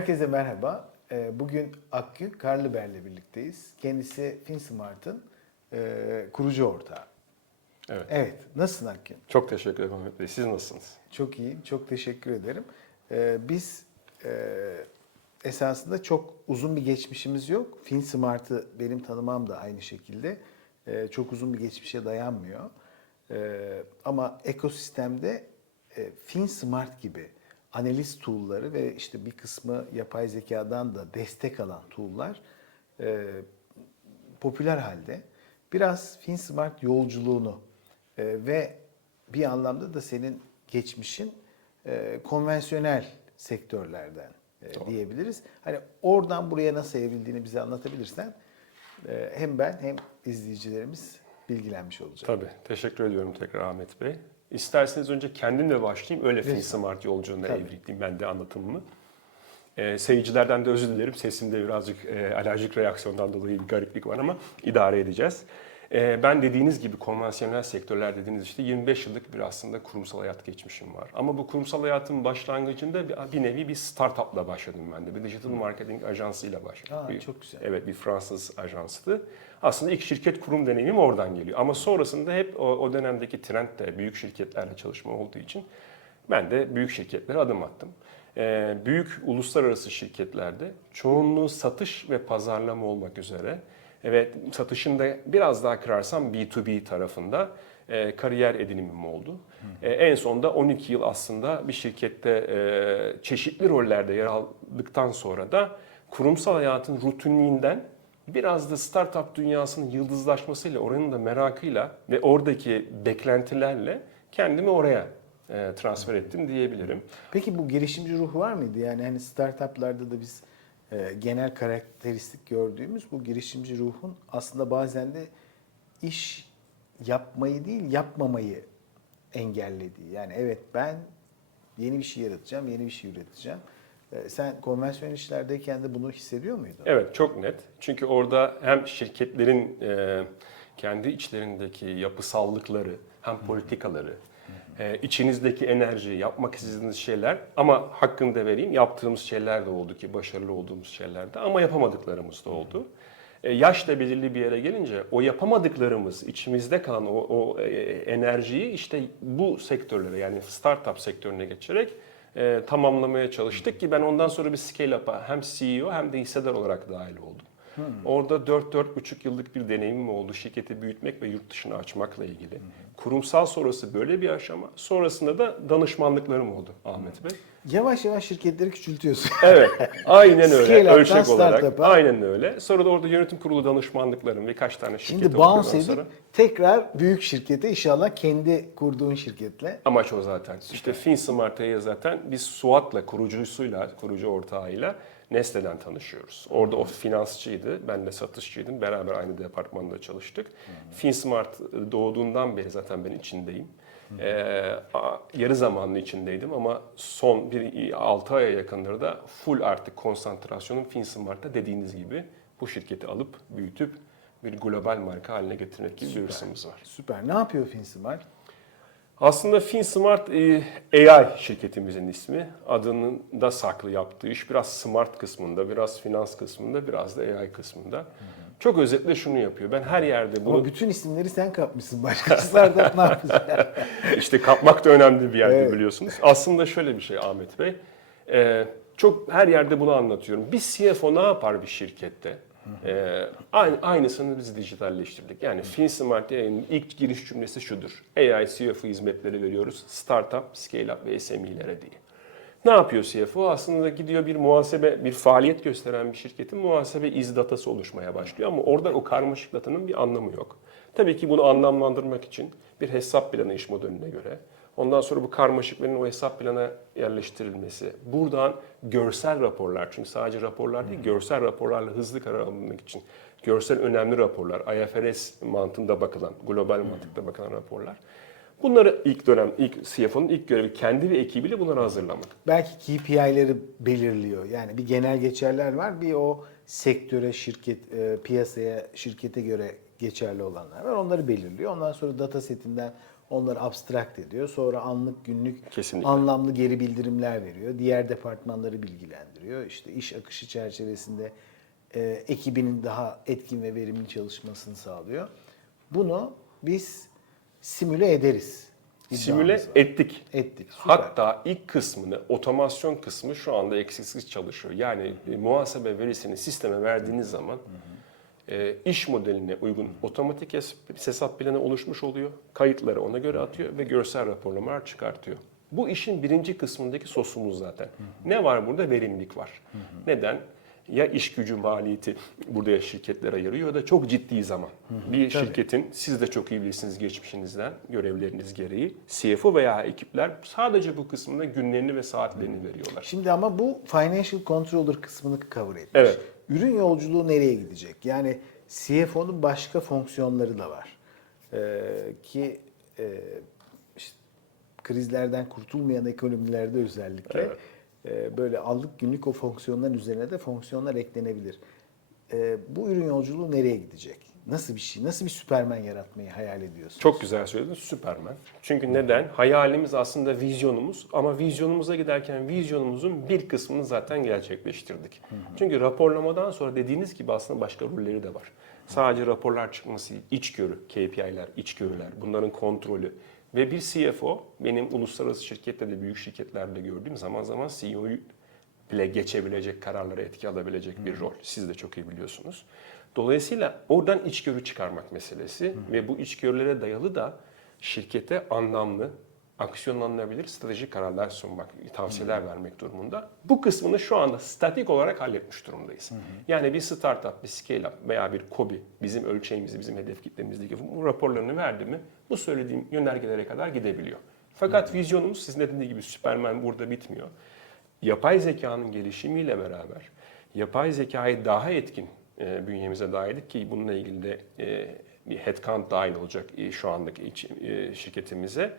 Herkese merhaba. Ee, Bugün Akgün Karlıber'le birlikteyiz. Kendisi FinSmart'ın e, kurucu ortağı. Evet. Evet, nasılsın Akgün? Çok teşekkür ederim Ahmet Bey. Siz nasılsınız? Çok iyiyim, çok teşekkür ederim. Ee, Biz e, esasında çok uzun bir geçmişimiz yok. FinSmart'ı benim tanımam da aynı şekilde. e, Çok uzun bir geçmişe dayanmıyor. Ama ekosistemde FinSmart gibi analiz tool'ları ve işte bir kısmı yapay zekadan da destek alan tool'lar e, popüler halde. Biraz FinSmart yolculuğunu e, ve bir anlamda da senin geçmişin e, konvansiyonel sektörlerden e, diyebiliriz. Hani oradan buraya nasıl evrildiğini bize anlatabilirsen e, hem ben hem izleyicilerimiz bilgilenmiş olacak. Tabii. Teşekkür ediyorum tekrar Ahmet Bey. İsterseniz önce kendimle başlayayım. Öyle Lütfen. FinSmart yolculuğuna evrildim ben de anlatımımı. Ee, seyircilerden de özür dilerim. Sesimde birazcık e, alerjik reaksiyondan dolayı bir gariplik var ama idare edeceğiz. Ee, ben dediğiniz gibi konvansiyonel sektörler dediğiniz işte 25 yıllık bir aslında kurumsal hayat geçmişim var. Ama bu kurumsal hayatın başlangıcında bir, bir nevi bir startupla başladım ben de. Bir digital marketing ajansıyla başladım. Aa, Bir- çok güzel. Evet bir Fransız ajanstı. Aslında ilk şirket kurum deneyimim oradan geliyor. Ama sonrasında hep o, o dönemdeki trend de büyük şirketlerle çalışma olduğu için ben de büyük şirketlere adım attım. Ee, büyük uluslararası şirketlerde çoğunluğu satış ve pazarlama olmak üzere Evet satışında biraz daha kırarsam B2B tarafında e, kariyer edinimim oldu. E, en sonunda 12 yıl aslında bir şirkette e, çeşitli rollerde yer aldıktan sonra da kurumsal hayatın rutinliğinden biraz da startup dünyasının yıldızlaşmasıyla, oranın da merakıyla ve oradaki beklentilerle kendimi oraya e, transfer ettim diyebilirim. Peki bu girişimci ruhu var mıydı? Yani hani startuplarda da biz e, genel karakteristik gördüğümüz bu girişimci ruhun aslında bazen de iş yapmayı değil yapmamayı engellediği. Yani evet ben yeni bir şey yaratacağım, yeni bir şey üreteceğim. E, sen konvansiyonel işlerdeyken de bunu hissediyor muydun? Evet çok net. Çünkü orada hem şirketlerin e, kendi içlerindeki yapısallıkları hem politikaları, e, içinizdeki enerji, yapmak istediğiniz şeyler ama hakkını da vereyim yaptığımız şeyler de oldu ki başarılı olduğumuz şeyler de ama yapamadıklarımız da oldu. E, yaş da belirli bir yere gelince o yapamadıklarımız, içimizde kalan o, o e, enerjiyi işte bu sektörlere yani startup sektörüne geçerek e, tamamlamaya çalıştık ki ben ondan sonra bir scale-up'a hem CEO hem de hissedar olarak dahil oldum. Orada 4-4,5 yıllık bir deneyimim oldu şirketi büyütmek ve yurt dışına açmakla ilgili. Kurumsal sonrası böyle bir aşama. Sonrasında da danışmanlıklarım oldu Ahmet Bey. Yavaş yavaş şirketleri küçültüyorsun. Evet, aynen öyle. Ölçek olarak. Aynen öyle. Sonra da orada yönetim kurulu danışmanlıklarım ve kaç tane şirket Şimdi bounce edip sonra. tekrar büyük şirkete inşallah kendi kurduğun şirketle. Amaç o zaten. İşte FinSmart'ı zaten biz Suat'la, kurucusuyla, kurucu ortağıyla Nestle'den tanışıyoruz. Orada o finansçıydı, ben de satışçıydım. Beraber aynı departmanda çalıştık. FinSmart doğduğundan beri zaten ben içindeyim. Ee, yarı zamanlı içindeydim ama son bir 6 aya yakındır da full artık konsantrasyonum FinSmart'ta dediğiniz gibi bu şirketi alıp büyütüp bir global marka haline getirmek gibi bir hırsımız var. Süper. Ne yapıyor FinSmart? Aslında FinSmart e, AI şirketimizin ismi. Adının da saklı yaptığı iş biraz smart kısmında, biraz finans kısmında, biraz da AI kısmında. Çok özetle şunu yapıyor. Ben her yerde bunu Ama bütün isimleri sen kapmışsın. Başkasılar da ne yapacak? işte kapmak da önemli bir yerde Evet. biliyorsunuz. Aslında şöyle bir şey Ahmet Bey. Ee, çok her yerde bunu anlatıyorum. Bir CFO ne yapar bir şirkette? Ee, aynı, aynısını biz dijitalleştirdik. Yani FinSmart AI'nin ilk giriş cümlesi şudur. AI CFO hizmetleri veriyoruz. Startup, scale-up ve SME'lere diye. Ne yapıyor CFO? Aslında gidiyor bir muhasebe, bir faaliyet gösteren bir şirketin muhasebe iz datası oluşmaya başlıyor. Ama orada o karmaşık datanın bir anlamı yok. Tabii ki bunu anlamlandırmak için bir hesap planı iş modeline göre, ondan sonra bu karmaşıkların o hesap plana yerleştirilmesi, buradan görsel raporlar, çünkü sadece raporlar değil, görsel raporlarla hızlı karar alınmak için görsel önemli raporlar, IFRS mantığında bakılan, global mantıkta bakılan raporlar. Bunları ilk dönem, ilk CFO'nun ilk görevi kendi ve ekibiyle bunları hazırlamak. Belki KPI'leri belirliyor. Yani bir genel geçerler var. Bir o sektöre, şirket, e, piyasaya, şirkete göre geçerli olanlar var. Onları belirliyor. Ondan sonra data setinden onları abstrakt ediyor. Sonra anlık günlük Kesinlikle. anlamlı geri bildirimler veriyor. Diğer departmanları bilgilendiriyor. İşte iş akışı çerçevesinde e, ekibinin daha etkin ve verimli çalışmasını sağlıyor. Bunu biz simüle ederiz. Simüle var. ettik. ettik. Süper. Hatta ilk kısmını, otomasyon kısmı şu anda eksiksiz çalışıyor. Yani e, muhasebe verisini sisteme verdiğiniz zaman e, iş modeline uygun otomatik hes- hesap planı oluşmuş oluyor. Kayıtları ona göre atıyor ve görsel raporlamalar çıkartıyor. Bu işin birinci kısmındaki sosumuz zaten. Ne var burada? Verimlilik var. Neden? Ya iş gücü maliyeti burada şirketler ayırıyor ya da çok ciddi zaman. Bir şirketin, siz de çok iyi bilirsiniz geçmişinizden, görevleriniz gereği, CFO veya ekipler sadece bu kısmında günlerini ve saatlerini veriyorlar. Şimdi ama bu financial controller kısmını cover etmiş. Evet. Ürün yolculuğu nereye gidecek? Yani CFO'nun başka fonksiyonları da var. Ee, ki e, işte krizlerden kurtulmayan ekonomilerde özellikle Evet. e, böyle aldık günlük o fonksiyonların üzerine de fonksiyonlar eklenebilir. E, bu ürün yolculuğu nereye gidecek? Nasıl bir şey? Nasıl bir Süpermen yaratmayı hayal ediyorsun? Çok güzel söyledin, Süpermen. Çünkü neden? Hayalimiz aslında vizyonumuz ama vizyonumuza giderken vizyonumuzun bir kısmını zaten gerçekleştirdik. Çünkü raporlamadan sonra dediğiniz gibi aslında başka rolleri de var. Sadece raporlar çıkması, değil, içgörü, KPI'ler, içgörüler, bunların kontrolü ve bir CFO, benim uluslararası şirkette de büyük şirketlerde gördüğüm zaman zaman CEO'yu bile geçebilecek, kararlara etki alabilecek bir rol. Siz de çok iyi biliyorsunuz. Dolayısıyla oradan içgörü çıkarmak meselesi ve bu içgörülere dayalı da şirkete anlamlı, aksiyonlanabilir stratejik kararlar sunmak, tavsiyeler vermek durumunda. Bu kısmını şu anda statik olarak halletmiş durumdayız. Yani bir startup, bir scale-up veya bir KOBİ bizim ölçeğimizi, bizim hedef kitlemizdeki bu raporlarını verdi mi bu söylediğim yönergelere kadar gidebiliyor. Fakat vizyonumuz sizin dediğiniz gibi Süpermen burada bitmiyor. Yapay zekanın gelişimiyle beraber yapay zekayı daha etkin e, bünyemize dahil ettik ki bununla ilgili de e, bir headcount dahil olacak e, şu andaki e, şirketimize.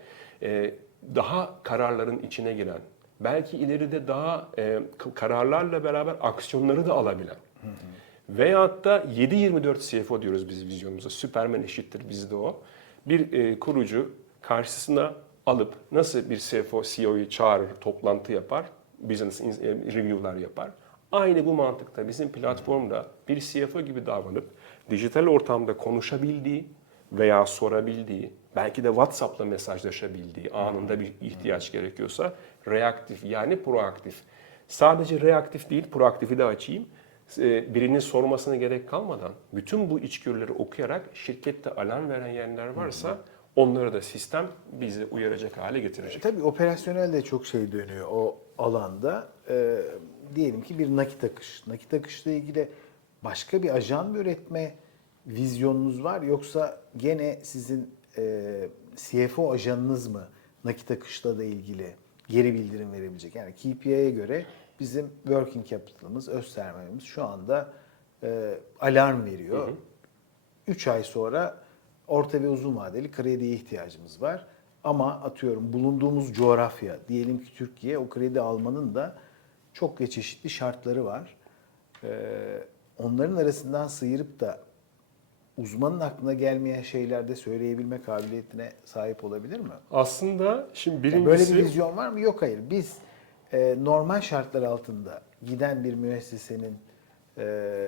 Daha kararların içine giren, belki ileride daha kararlarla beraber aksiyonları da alabilen. Veyahut da 7-24 CFO diyoruz biz vizyonumuza. Süpermen eşittir bizde o. Bir kurucu karşısına alıp nasıl bir CFO, CEO'yu çağırır, toplantı yapar, business in- review'lar yapar. Aynı bu mantıkta bizim platformda bir CFO gibi davranıp dijital ortamda konuşabildiği veya sorabildiği, belki de WhatsApp'la mesajlaşabildiği anında bir ihtiyaç gerekiyorsa reaktif yani proaktif. Sadece reaktif değil, proaktifi de açayım e, birinin sormasına gerek kalmadan bütün bu içgörüleri okuyarak şirkette alarm veren yerler varsa onları da sistem bizi uyaracak hale getirecek. Tabii operasyonel de çok şey dönüyor o alanda. Ee, diyelim ki bir nakit akış. Nakit akışla ilgili başka bir ajan mı üretme vizyonunuz var yoksa gene sizin e, CFO ajanınız mı nakit akışla da ilgili geri bildirim verebilecek? Yani KPI'ye göre bizim working capital'ımız, öz sermayemiz şu anda e, alarm veriyor. 3 ay sonra orta ve uzun vadeli krediye ihtiyacımız var. Ama atıyorum bulunduğumuz coğrafya, diyelim ki Türkiye, o kredi almanın da çok çeşitli şartları var. Ee, onların arasından sıyırıp da uzmanın aklına gelmeyen şeylerde söyleyebilme kabiliyetine sahip olabilir mi? Aslında şimdi Yani birincisi Böyle bir vizyon var mı? Yok hayır. Biz e, normal şartlar altında giden bir müessesenin e,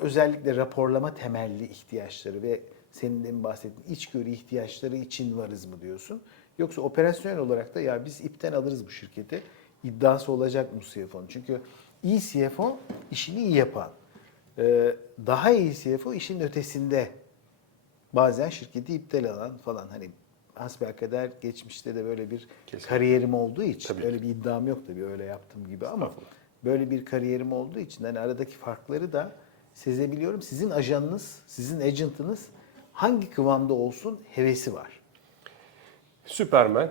özellikle raporlama temelli ihtiyaçları ve senin de bahsettiğin içgörü ihtiyaçları için varız mı diyorsun? Yoksa operasyonel olarak da ya biz ipten alırız bu şirketi iddiası olacak mı CFO'nun? Çünkü iyi CFO işini iyi yapan. E, daha iyi CFO işin ötesinde bazen şirketi iptal alan falan hani hasbelkader geçmişte de böyle bir Kesinlikle. kariyerim olduğu için Tabii. öyle bir iddiam yok tabii öyle yaptığım gibi ama böyle bir kariyerim olduğu için hani aradaki farkları da sezebiliyorum. Sizin ajanınız, sizin agentınız hangi kıvamda olsun hevesi var. Süpermen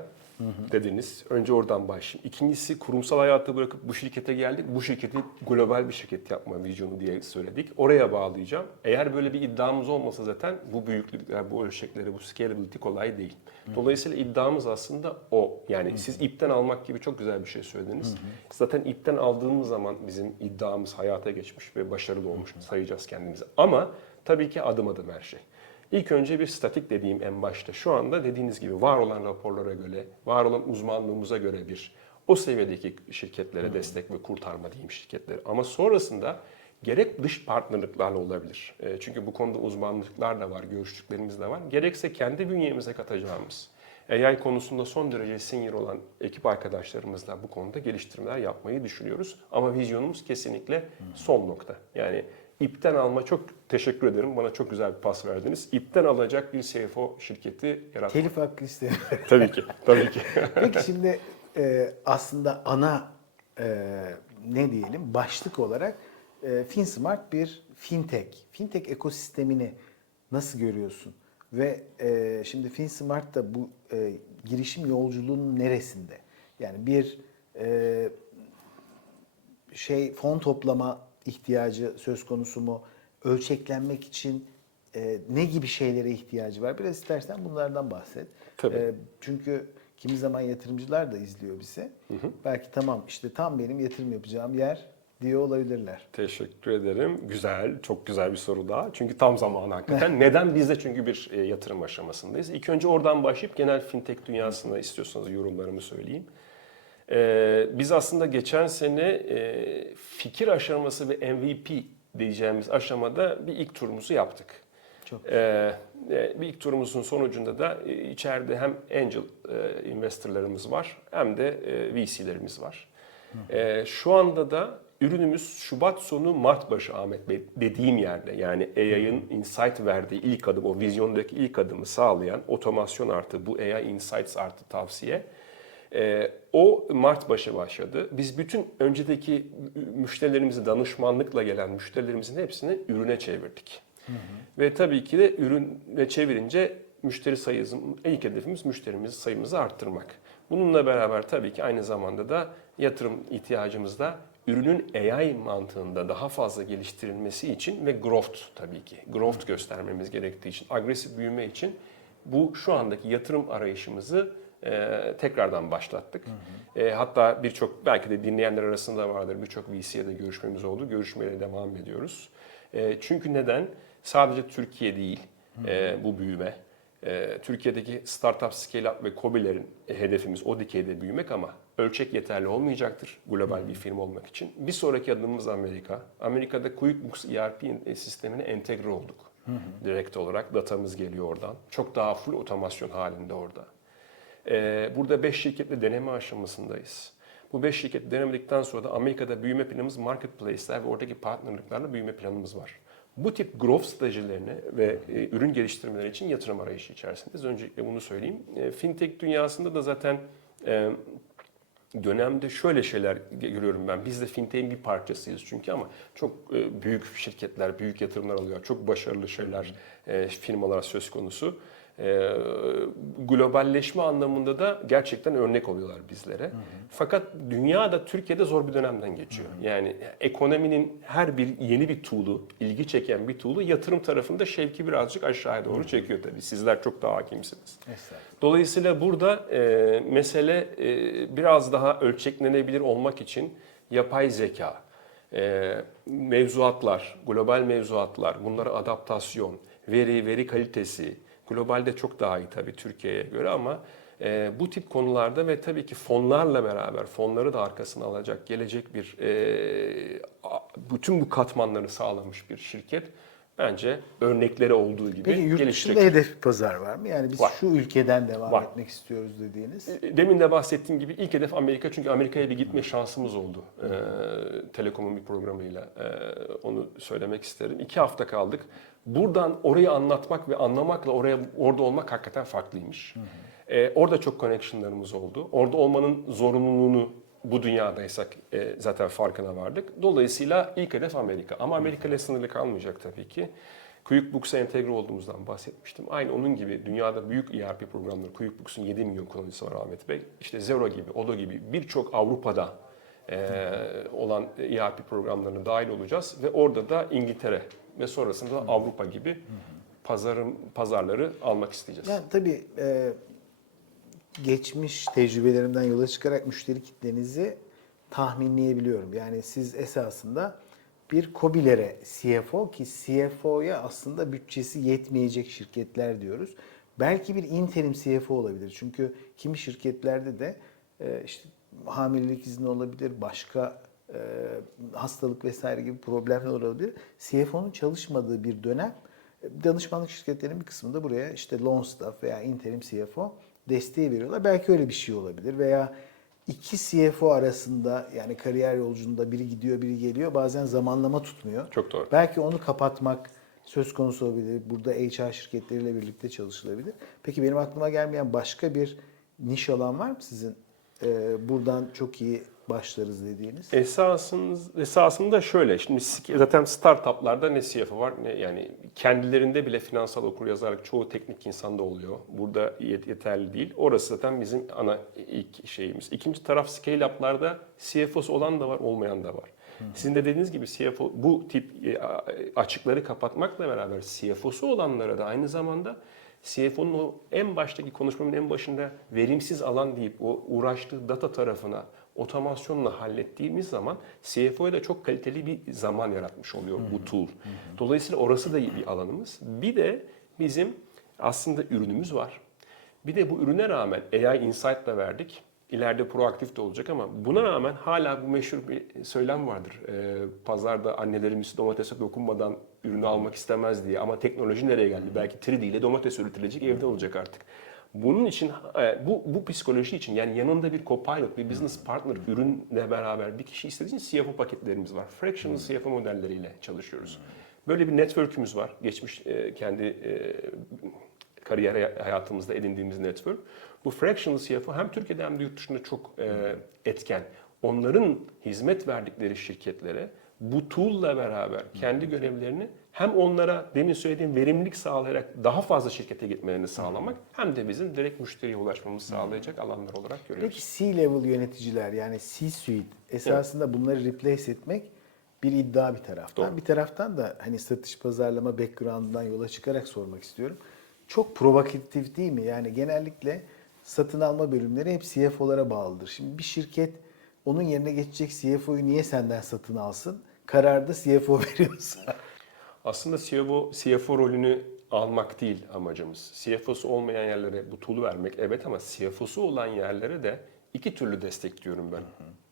dediniz. Önce oradan başlayayım. İkincisi kurumsal hayatı bırakıp bu şirkete geldik. Bu şirketi global bir şirket yapma vizyonu diye söyledik. Oraya bağlayacağım. Eğer böyle bir iddiamız olmasa zaten bu büyüklükler, bu ölçekleri, bu scalability kolay değil. Dolayısıyla iddiamız aslında o. Yani siz ipten almak gibi çok güzel bir şey söylediniz. Zaten ipten aldığımız zaman bizim iddiamız hayata geçmiş ve başarılı olmuş sayacağız kendimizi. Ama tabii ki adım adım her şey. İlk önce bir statik dediğim en başta. Şu anda dediğiniz gibi var olan raporlara göre, var olan uzmanlığımıza göre bir o seviyedeki şirketlere destek ve kurtarma diyeyim şirketleri. Ama sonrasında gerek dış partnerliklerle olabilir. E, Çünkü bu konuda uzmanlıklar da var, görüştüklerimiz de var. Gerekse kendi bünyemize katacağımız AI konusunda son derece senior olan ekip arkadaşlarımızla bu konuda geliştirmeler yapmayı düşünüyoruz. Ama vizyonumuz kesinlikle son nokta. Yani ipten alma çok teşekkür ederim. Bana çok güzel bir pas verdiniz. İpten alacak bir CFO şirketi yaratmak. Telif hakkı isterim. tabii ki, tabii ki. Peki şimdi e, aslında ana e, ne diyelim başlık olarak e, FinSmart bir fintech. Fintech ekosistemini nasıl görüyorsun? Ve e, şimdi FinSmart da bu e, girişim yolculuğunun neresinde? Yani bir e, şey fon toplama ihtiyacı söz konusu mu? Ölçeklenmek için e, ne gibi şeylere ihtiyacı var? Biraz istersen bunlardan bahset. Tabii. E, çünkü kimi zaman yatırımcılar da izliyor bizi. Belki tamam işte tam benim yatırım yapacağım yer diye olabilirler. Teşekkür ederim. Güzel, çok güzel bir soru daha. Çünkü tam zamanı hakikaten. Neden biz de çünkü bir e, yatırım aşamasındayız. İlk önce oradan başlayıp genel fintech dünyasında istiyorsanız yorumlarımı söyleyeyim. Ee, biz aslında geçen sene e, fikir aşaması ve MVP diyeceğimiz aşamada bir ilk turumuzu yaptık. Çok Ee, e, bir ilk turumuzun sonucunda da e, içeride hem angel e, investorlarımız var hem de e, VC'lerimiz var. E, şu anda da ürünümüz Şubat sonu Mart başı Ahmet Bey dediğim yerde yani AI'ın insight verdiği ilk adım o vizyondaki ilk adımı sağlayan otomasyon artı bu AI insights artı tavsiye ee, o Mart başı başladı. Biz bütün öncedeki müşterilerimizi danışmanlıkla gelen müşterilerimizin hepsini ürüne çevirdik. Ve tabii ki de ürüne çevirince müşteri sayımız, ilk hedefimiz müşterimiz sayımızı arttırmak. Bununla beraber tabii ki aynı zamanda da yatırım ihtiyacımız da ürünün AI mantığında daha fazla geliştirilmesi için ve growth tabii ki. Growth göstermemiz gerektiği için, agresif büyüme için bu şu andaki yatırım arayışımızı e, tekrardan başlattık. E, hatta birçok belki de dinleyenler arasında vardır birçok VC'ye de görüşmemiz oldu. Görüşmeye devam ediyoruz. E, çünkü neden? Sadece Türkiye değil e, bu büyüme. E, Türkiye'deki startup, scale-up ve COBİ'lerin hedefimiz o dikeyde büyümek ama ölçek yeterli olmayacaktır global bir firma olmak için. Bir sonraki adımımız Amerika. Amerika'da QuickBooks ERP sistemine entegre olduk. Direkt olarak datamız geliyor oradan. Çok daha full otomasyon halinde orada. Ee, burada 5 şirketle deneme aşamasındayız. Bu 5 şirketi denemedikten sonra da Amerika'da büyüme planımız marketplace'ler ve oradaki partnerliklerle büyüme planımız var. Bu tip growth stratejilerine ve e, ürün geliştirmeleri için yatırım arayışı içerisindeyiz. Öncelikle bunu söyleyeyim. E, fintech dünyasında da zaten e, dönemde şöyle şeyler görüyorum ben. Biz de fintech'in bir parçasıyız çünkü ama çok büyük şirketler, büyük yatırımlar alıyor. Çok başarılı şeyler, firmalar söz konusu. E, globalleşme anlamında da gerçekten örnek oluyorlar bizlere. Fakat dünya da Türkiye'de zor bir dönemden geçiyor. Yani ekonominin her bir yeni bir tool'u, ilgi çeken bir tool'u yatırım tarafında şevki birazcık aşağıya doğru çekiyor tabii. Sizler çok daha hakimsiniz. Dolayısıyla burada e, mesele e, biraz daha ölçeklenebilir olmak için yapay zeka, e, mevzuatlar, global mevzuatlar, bunlara adaptasyon, veri, veri kalitesi, globalde çok daha iyi tabii Türkiye'ye göre ama e, bu tip konularda ve tabii ki fonlarla beraber fonları da arkasına alacak gelecek bir e, bütün bu katmanları sağlamış bir şirket bence örnekleri olduğu gibi Peki yurt dışında hedef pazar var mı? Yani biz Var. şu ülkeden devam Var. etmek istiyoruz dediğiniz. Demin de bahsettiğim gibi ilk hedef Amerika çünkü Amerika'ya bir gitme şansımız oldu. Ee, Telekom'un bir programıyla ee, onu söylemek isterim. İki hafta kaldık. Buradan orayı anlatmak ve anlamakla oraya orada olmak hakikaten farklıymış. Ee, orada çok connectionlarımız oldu. Orada olmanın zorunluluğunu bu dünyadaysak e, zaten farkına vardık. Dolayısıyla ilk hedef Amerika. Ama Amerika ile sınırlı kalmayacak tabii ki. QuickBooks'a entegre olduğumuzdan bahsetmiştim. Aynı onun gibi dünyada büyük ERP programları, QuickBooks'un 7 milyon kullanıcısı var Ahmet Bey. İşte Zero gibi, Odo gibi birçok Avrupa'da e, olan ERP programlarına dahil olacağız. Ve orada da İngiltere ve sonrasında da Avrupa gibi pazarın pazarları almak isteyeceğiz. Yani tabii e, geçmiş tecrübelerimden yola çıkarak müşteri kitlenizi tahminleyebiliyorum. Yani siz esasında bir COBİ'lere CFO ki CFO'ya aslında bütçesi yetmeyecek şirketler diyoruz. Belki bir interim CFO olabilir. Çünkü kimi şirketlerde de e, işte hamilelik izni olabilir, başka e, hastalık vesaire gibi problemler olabilir. CFO'nun çalışmadığı bir dönem e, danışmanlık şirketlerinin bir kısmında buraya işte loan staff veya interim CFO desteği veriyorlar. Belki öyle bir şey olabilir veya iki CFO arasında yani kariyer yolculuğunda biri gidiyor biri geliyor bazen zamanlama tutmuyor. Çok doğru. Belki onu kapatmak söz konusu olabilir. Burada HR şirketleriyle birlikte çalışılabilir. Peki benim aklıma gelmeyen başka bir niş alan var mı sizin? Ee, buradan çok iyi başlarız dediğiniz. Esasınız, esasında şöyle, şimdi zaten startuplarda ne CFO var ne yani kendilerinde bile finansal okuryazarlık çoğu teknik insanda oluyor. Burada yet- yeterli değil. Orası zaten bizim ana ilk şeyimiz. İkinci taraf scale-up'larda CFO'su olan da var, olmayan da var. Sizin de dediğiniz gibi CFO bu tip e, açıkları kapatmakla beraber CFO'su olanlara da aynı zamanda CFO'nun o en baştaki konuşmamın en başında verimsiz alan deyip o uğraştığı data tarafına otomasyonla hallettiğimiz zaman CFO'ya da çok kaliteli bir zaman yaratmış oluyor bu tool. Dolayısıyla orası da bir alanımız. Bir de bizim aslında ürünümüz var. Bir de bu ürüne rağmen AI Insight da verdik. İleride proaktif de olacak ama buna rağmen hala bu meşhur bir söylem vardır. Ee, pazarda annelerimiz domatese dokunmadan ürünü almak istemez diye. Ama teknoloji nereye geldi? Belki 3D ile domates üretilecek evde olacak artık. Bunun için e, bu bu psikoloji için yani yanında bir copilot, bir business partner ürünle beraber bir kişi istediğin CFO paketlerimiz var. Fractional CFO modelleriyle çalışıyoruz. Böyle bir network'ümüz var. Geçmiş e, kendi e, kariyer hayatımızda edindiğimiz network. Bu fractional CFO hem Türkiye'de hem de yurt dışında çok etken. Onların hizmet verdikleri şirketlere bu tool'la beraber kendi görevlerini hem onlara demin söylediğim verimlilik sağlayarak daha fazla şirkete gitmelerini sağlamak hem de bizim direkt müşteriye ulaşmamızı sağlayacak alanlar olarak görüyoruz. Peki C-level yöneticiler yani C-suite esasında bunları replace etmek bir iddia bir taraftan. Doğru. Bir taraftan da hani satış pazarlama background'dan yola çıkarak sormak istiyorum. Çok provokatif değil mi? Yani genellikle satın alma bölümleri hep CFO'lara bağlıdır. Şimdi bir şirket onun yerine geçecek CFO'yu niye senden satın alsın? Kararda CFO veriyorsa. Aslında CFO, CFO rolünü almak değil amacımız. CFO'su olmayan yerlere bu tool'u vermek evet ama CFO'su olan yerlere de iki türlü destekliyorum ben.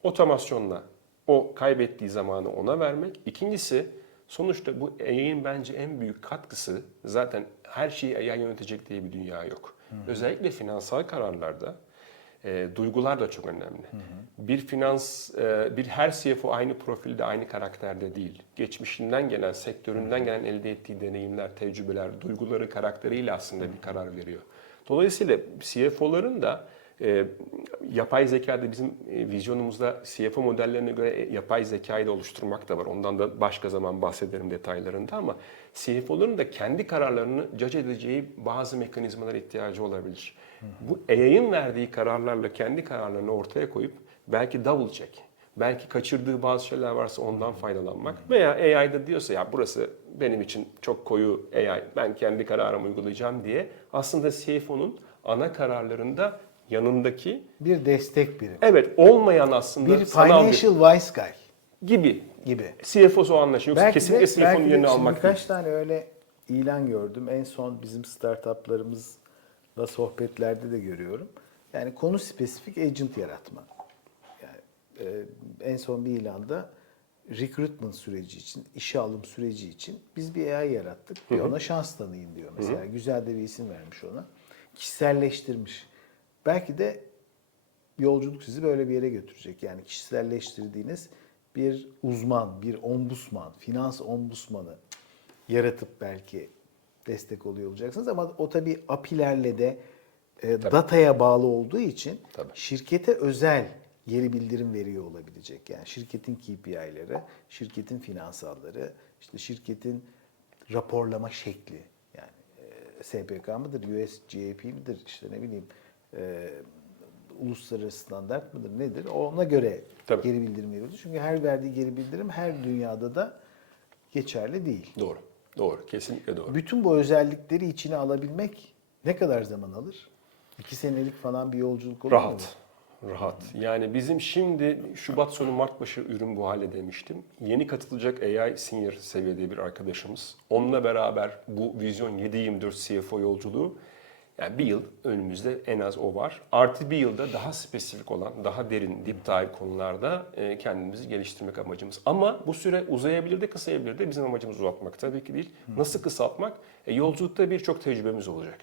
Otomasyonla o kaybettiği zamanı ona vermek. İkincisi sonuçta bu AI'nin bence en büyük katkısı zaten her şeyi AI yönetecek diye bir dünya yok. Özellikle finansal kararlarda e, duygular da çok önemli. Bir finans, e, bir her CFO aynı profilde, aynı karakterde değil. Geçmişinden gelen, sektöründen gelen elde ettiği deneyimler, tecrübeler, duyguları, karakteriyle aslında bir karar veriyor. Dolayısıyla CFO'ların da e, yapay zekada bizim e, vizyonumuzda CFO modellerine göre e, yapay zekayı da oluşturmak da var. Ondan da başka zaman bahsederim detaylarında ama CFO'ların da kendi kararlarını judge edeceği bazı mekanizmalara ihtiyacı olabilir. Bu AI'ın verdiği kararlarla kendi kararlarını ortaya koyup belki double check, belki kaçırdığı bazı şeyler varsa ondan faydalanmak veya AI'da diyorsa ya burası benim için çok koyu AI, ben kendi kararımı uygulayacağım diye aslında CFO'nun ana kararlarında yanındaki Bir destek biri. evet olmayan aslında Bir sanal bir financial wise guy gibi gibi. CFO'su o anlaşıyor. Yoksa Belki kesinlikle CFO'nun yerini almak birkaç değil. tane öyle ilan gördüm. En son bizim startuplarımızla sohbetlerde de görüyorum. Yani konu spesifik agent yaratma. Yani e, en son bir ilanda recruitment süreci için, işe alım süreci için biz bir AI yarattık. Bir ona şans tanıyın diyor mesela. Güzel de bir isim vermiş ona. Kişiselleştirmiş. Belki de yolculuk sizi böyle bir yere götürecek. Yani kişiselleştirdiğiniz bir uzman, bir ombusman, finans ombusmanı yaratıp belki destek oluyor olacaksınız. Ama o tabii API'lerle de e, dataya bağlı olduğu için Tabii. şirkete özel geri bildirim veriyor olabilecek. Yani şirketin KPI'leri, şirketin finansalları, işte şirketin raporlama şekli. Yani e, SPK mıdır, USGAP midir, işte ne bileyim e, uluslararası standart mıdır nedir? Ona göre Tabii. geri bildirim veriyordu. Çünkü her verdiği geri bildirim her dünyada da geçerli değil. Doğru. Doğru. Kesinlikle doğru. Bütün bu özellikleri içine alabilmek ne kadar zaman alır? İki senelik falan bir yolculuk olur mu? Rahat. Rahat. Yani bizim şimdi Şubat sonu Mart başı ürün bu hale demiştim. Yeni katılacak AI senior seviyede bir arkadaşımız. Onunla beraber bu Vizyon 724 CFO yolculuğu yani bir yıl önümüzde en az o var. Artı bir yılda daha spesifik olan, daha derin, deep dive konularda e, kendimizi geliştirmek amacımız. Ama bu süre uzayabilir de kısayabilir de bizim amacımız uzatmak tabii ki değil. Nasıl kısaltmak? E, yolculukta birçok tecrübemiz olacak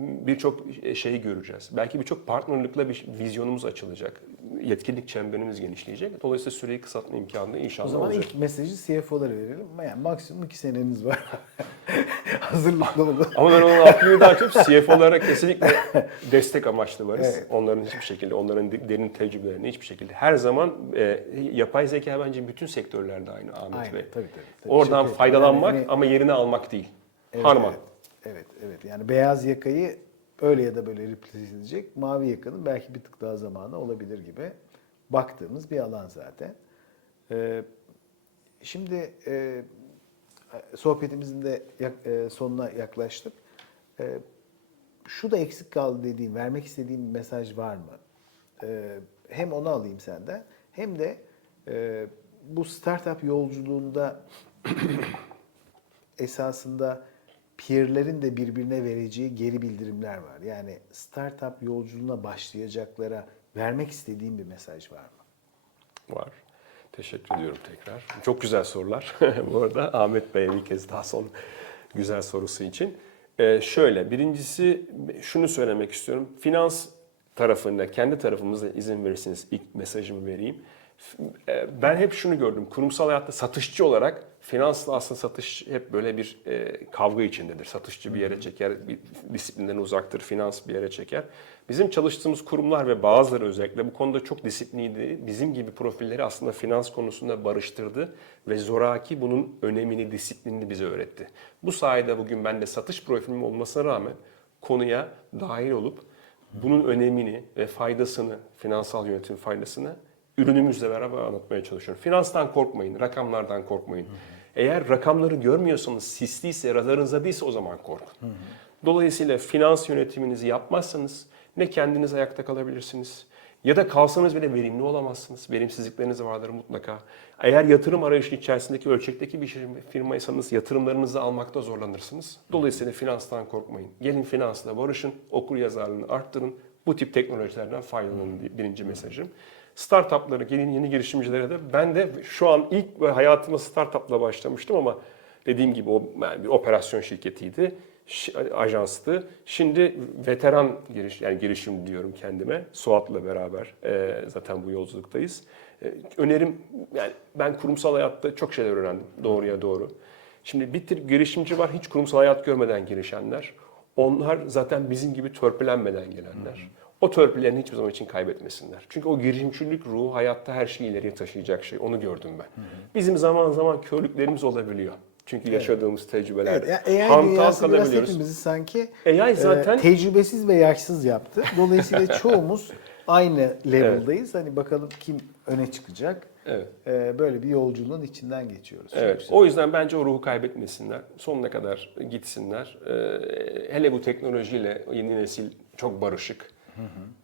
birçok şeyi göreceğiz. Belki birçok partnerlikle bir vizyonumuz açılacak. Yetkinlik çemberimiz genişleyecek. Dolayısıyla süreyi kısaltma imkanı O inşallah zaman olacak. ilk mesajı CFO'lara verelim. Yani maksimum iki seneniz var. Hazırlıklı olun. Ama ben onun altını daha çok CFO'lara kesinlikle destek amaçlı varız. Evet. Onların hiçbir şekilde, onların de- derin tecrübelerini hiçbir şekilde. Her zaman e, yapay zeka bence bütün sektörlerde aynı Ahmet Aynen, Bey. tabii, tabii, tabii. Oradan yapıyorum. faydalanmak Yani ama yerini almak değil. Evet, Harman. Evet, evet, evet. Yani beyaz yakayı öyle ya da böyle replace edecek. Mavi yakanın belki bir tık daha zamanı olabilir gibi baktığımız bir alan zaten. Ee, şimdi e, sohbetimizin de e, sonuna yaklaştık. E, şu da eksik kaldı dediğim, vermek istediğim bir mesaj var mı? E, hem onu alayım senden hem de e, bu startup yolculuğunda esasında peerlerin de birbirine vereceği geri bildirimler var. Yani startup yolculuğuna başlayacaklara vermek istediğim bir mesaj var mı? Var. Teşekkür ediyorum tekrar. Çok güzel sorular. Bu arada Ahmet Bey'e bir kez daha son güzel sorusu için. Ee, şöyle, birincisi şunu söylemek istiyorum. Finans tarafında, kendi tarafımızda izin verirseniz ilk mesajımı vereyim. E, Ben hep şunu gördüm. Kurumsal hayatta satışçı olarak finansla aslında satış hep böyle bir e, kavga içindedir. Satışçı bir yere çeker, bir disiplinden uzaktır, finans bir yere çeker. Bizim çalıştığımız kurumlar ve bazıları özellikle bu konuda çok disiplinliydi. Bizim gibi profilleri aslında finans konusunda barıştırdı ve zoraki bunun önemini, disiplinini bize öğretti. Bu sayede bugün ben de satış profilim olmasına rağmen konuya dahil olup bunun önemini ve faydasını, finansal yönetim faydasını ürünümüzle beraber anlatmaya çalışıyorum. Finanstan korkmayın, rakamlardan korkmayın. Eğer rakamları görmüyorsanız, sisliyse, radarınızda değilse o zaman korkun. Dolayısıyla finans yönetiminizi yapmazsanız ne kendiniz ayakta kalabilirsiniz ya da kalsanız bile verimli olamazsınız. Verimsizlikleriniz vardır mutlaka. Eğer yatırım arayışı içerisindeki ölçekteki bir firmaysanız yatırımlarınızı almakta zorlanırsınız. Dolayısıyla finanstan korkmayın. Gelin finansla barışın, okur yazarlığını arttırın. Bu tip teknolojilerden faydalanın diye birinci mesajım. Startuplara, gelin yeni girişimcilere de ben de şu an ilk ve hayatıma startupla başlamıştım ama dediğim gibi o yani bir operasyon şirketiydi ajanstı. Şimdi veteran giriş yani girişim diyorum kendime. Suat'la beraber e, zaten bu yolculuktayız. E, önerim yani ben kurumsal hayatta çok şeyler öğrendim doğruya doğru. Şimdi bir tür girişimci var hiç kurumsal hayat görmeden girişenler. Onlar zaten bizim gibi törpülenmeden gelenler. O törpülerini hiçbir zaman için kaybetmesinler. Çünkü o girişimcilik ruhu hayatta her şeyi ileriye taşıyacak şey. Onu gördüm ben. Bizim zaman zaman körlüklerimiz olabiliyor. Çünkü yaşadığımız tecrübeler. Evet, yani AI Hantal biraz kalabiliyoruz. hepimizi sanki AI zaten- e, tecrübesiz ve yaşsız yaptı. Dolayısıyla çoğumuz aynı level'dayız. Hani bakalım kim öne çıkacak. Evet. E, böyle bir yolculuğun içinden geçiyoruz. Çok Evet. güzel. O yüzden bence o ruhu kaybetmesinler. Sonuna kadar gitsinler. Ee, hele bu teknolojiyle yeni nesil çok barışık.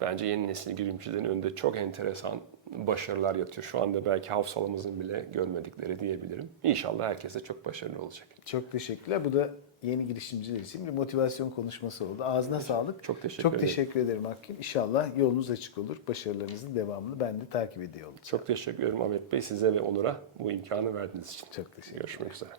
Bence yeni nesil girişimcilerin önünde çok enteresan başarılar yatıyor. Şu anda belki hafsalamızın bile görmedikleri diyebilirim. İnşallah herkes de çok başarılı olacak. Çok teşekkürler. Bu da yeni girişimciler için bir motivasyon konuşması oldu. Ağzına sağlık. Çok teşekkür Çok ederim. teşekkür ederim Hakkım. İnşallah yolunuz açık olur. Başarılarınızın devamını ben de takip ediyor olacağım. Çok teşekkür ederim Ahmet Bey size ve Onur'a bu imkanı verdiğiniz için. Çok teşekkür Görüşmek üzere.